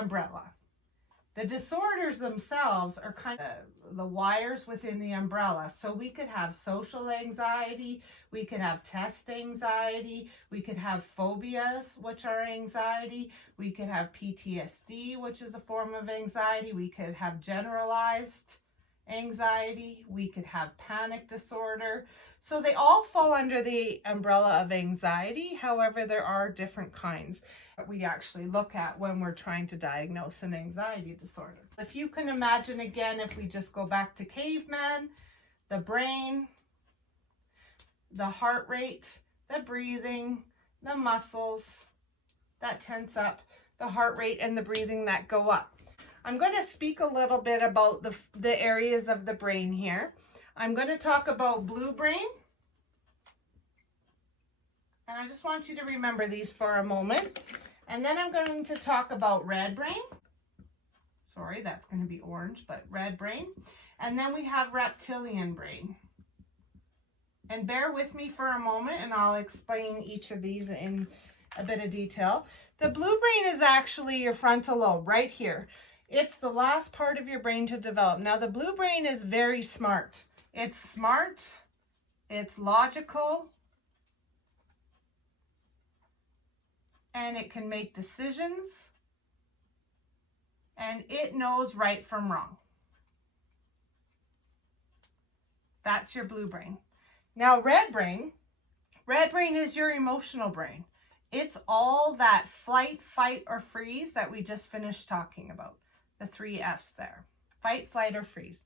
umbrella. The disorders themselves are kind of the wires within the umbrella. So we could have social anxiety, we could have test anxiety, we could have phobias, which are anxiety, we could have PTSD, which is a form of anxiety, we could have generalized anxiety, we could have panic disorder. So they all fall under the umbrella of anxiety. However, there are different kinds that we actually look at when we're trying to diagnose an anxiety disorder. If you can imagine again, if we just go back to caveman, the brain, the heart rate, the breathing, the muscles that tense up, the heart rate and the breathing that go up. I'm going to speak a little bit about the areas of the brain here. I'm going to talk about blue brain. And I just want you to remember these for a moment. And then I'm going to talk about red brain. Sorry, that's going to be orange, but red brain. And then we have reptilian brain. And bear with me for a moment and I'll explain each of these in a bit of detail. The blue brain is actually your frontal lobe right here. It's the last part of your brain to develop. Now the blue brain is very smart. It's smart, it's logical, and it can make decisions, and it knows right from wrong. That's your blue brain. Now red brain is your emotional brain. It's all that flight, fight, or freeze that we just finished talking about. The 3 F's there. Fight, flight, or freeze.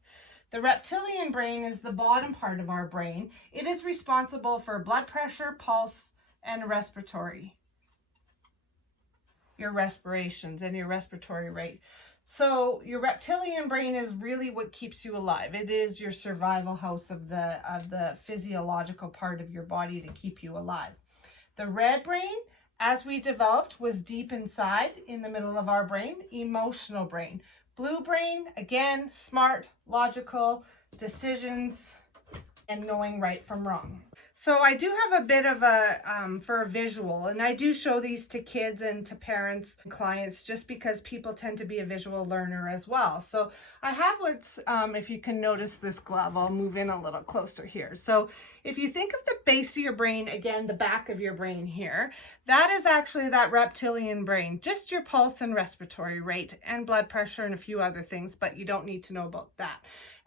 The reptilian brain is the bottom part of our brain. It is responsible for blood pressure, pulse, and respiratory. Your respirations and your respiratory rate. So your reptilian brain is really what keeps you alive. It is your survival house of the physiological part of your body to keep you alive. The red brain, as we developed, was deep inside in the middle of our brain, emotional brain. Blue brain, again, smart, logical, decisions, and knowing right from wrong. So I do have a bit of for a visual, and I do show these to kids and to parents and clients just because people tend to be a visual learner as well. So I have what's, if you can notice this glove, I'll move in a little closer here. So if you think of the base of your brain, again, the back of your brain here, that is actually that reptilian brain, just your pulse and respiratory rate and blood pressure and a few other things, but you don't need to know about that.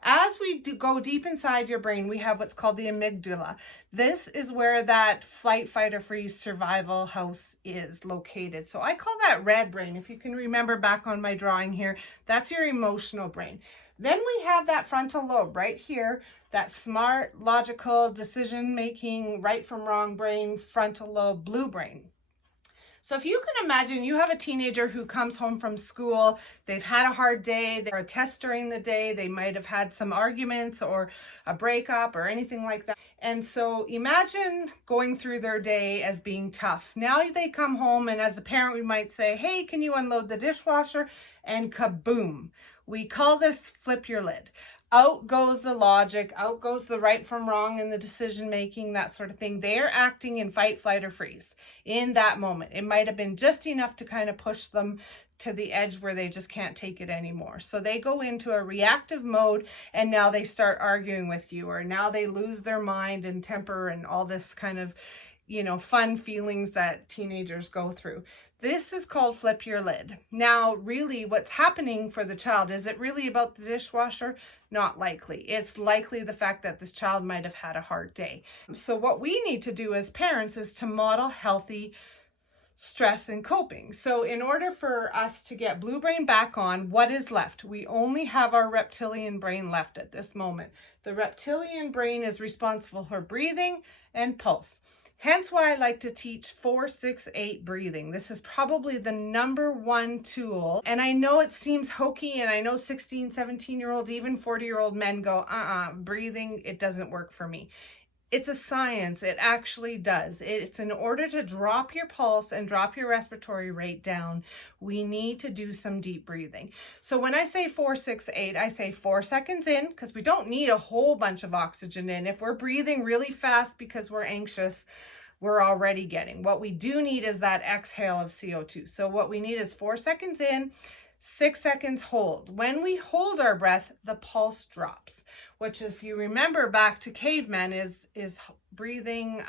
As we go deep inside your brain, we have what's called the amygdala. This is where that flight, fight, or freeze survival house is located. So I call that red brain. If you can remember back on my drawing here, that's your emotional brain. Then we have that frontal lobe right here, that smart, logical, decision-making, right from wrong brain, frontal lobe, blue brain. So if you can imagine you have a teenager who comes home from school, they've had a hard day, they're a test during the day, they might have had some arguments or a breakup or anything like that. And so imagine going through their day as being tough. Now they come home and as a parent we might say, hey, can you unload the dishwasher? And kaboom. We call this flip your lid. Out goes the logic, out goes the right from wrong and the decision making, that sort of thing. They're acting in fight, flight, or freeze in that moment. It might have been just enough to kind of push them to the edge where they just can't take it anymore. So they go into a reactive mode and now they start arguing with you, or now they lose their mind and temper and all this kind of, you know, fun feelings that teenagers go through. This is called flip your lid. Now, really what's happening for the child, is it really about the dishwasher? Not likely. It's likely the fact that this child might have had a hard day. So what we need to do as parents is to model healthy stress and coping. So in order for us to get blue brain back on, what is left? We only have our reptilian brain left at this moment. The reptilian brain is responsible for breathing and pulse. Hence why I like to teach 4-6-8 breathing. This is probably the #1 tool. And I know it seems hokey, and I know 16, 17-year-olds, even 40-year-old men go, breathing, it doesn't work for me. It's a science. It actually does. It's in order to drop your pulse and drop your respiratory rate down, we need to do some deep breathing. So when I say 4-6-8, I say 4 seconds in, because we don't need a whole bunch of oxygen in. If we're breathing really fast because we're anxious, we're already getting. What we do need is that exhale of CO2. So what we need is 4 seconds in, 6 seconds hold. When we hold our breath, the pulse drops, which if you remember back to cavemen is breathing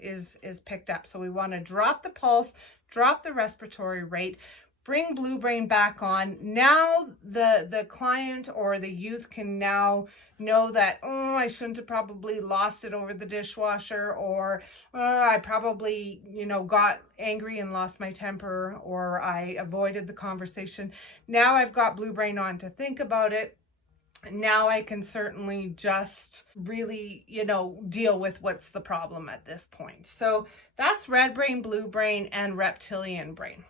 is picked up. So we want to drop the pulse, drop the respiratory rate, bring blue brain back on. Now the client or the youth can now know that, oh, I shouldn't have probably lost it over the dishwasher, or I probably, got angry and lost my temper, or I avoided the conversation. Now I've got blue brain on to think about it. Now I can certainly just really, deal with what's the problem at this point. So that's red brain, blue brain, and reptilian brain.